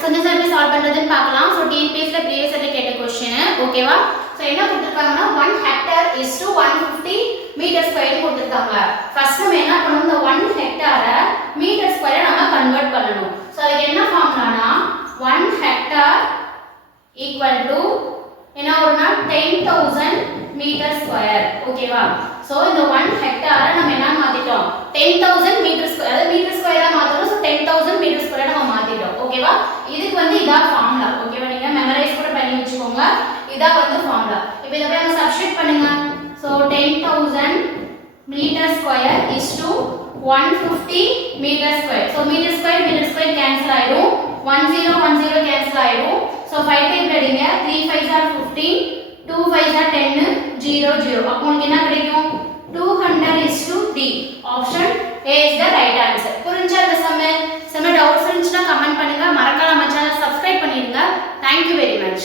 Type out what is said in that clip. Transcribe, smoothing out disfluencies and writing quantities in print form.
So இந்த some எப்படி solve பண்ணுறதுன்னு பார்க்கலாம். ஸோ டிஎன்பிஎஸ்சியில் ப்ரீவியஸ் இயரில் கேட்ட கொஸ்டின் ஓகேவா. ஸோ என்ன கொடுத்துருக்காங்கன்னா 1 hectare is to 150 metre square கொடுத்துருக்காங்க. ஃபர்ஸ்ட் நம்ம என்ன பண்ணணும், இந்த 1 ஹெக்டாரை மீட்டர் ஸ்கொயரை நம்ம கன்வெர்ட் பண்ணணும். ஸோ அதுக்கு என்ன ஃபார்முலானா 1 ஹெக்டார் ஈக்குவல் டு என்ன வரும்னா 10,000 மீட்டர் ஸ்கொயர் ஓகேவா. ஸோ இந்த 1 ஹெக்டாரை நம்ம என்ன மாத்திட்டோம் 10,000 மீட்டர் ஸ்கொயர், அதாவது மீட்டர் ஸ்கொயரா மாத்தணும். ஸோ 10,000 மீட்டர் ஸ்கொயரா நம்ம மாத்திட்டோம் ஓகேவா. இதுக்கு வந்து இதான் ஃபார்முலா ஓகேவா. நீங்க மெமரைஸ் கூட பண்ணி வச்சுக்கோங்க. இதான் வந்து ஃபார்முலா. இப்போ இத அப்படியே நம்ம சப்ஸ்டிட்யூட் பண்ணுங்க. So 10,000 metre square is to 150 metre square. So metre square cancel ஆயிடும். 10 கேன்சல் ஆயிடும். ஸோ 5 டைம் அடிங்க. 3 5s are 15, 2 5s are 10, 0 0. அப்போ உங்களுக்கு என்ன கிடைக்கும் 200:3. Option A is the right answer. புரிஞ்சா இந்த சம் டவுட்ஸ் இருந்துச்சுன்னா கமெண்ட் பண்ணுங்க. மறக்காம நம்ம சேனலை சப்ஸ்கிரைப் பண்ணிடுங்க. Thank you very much.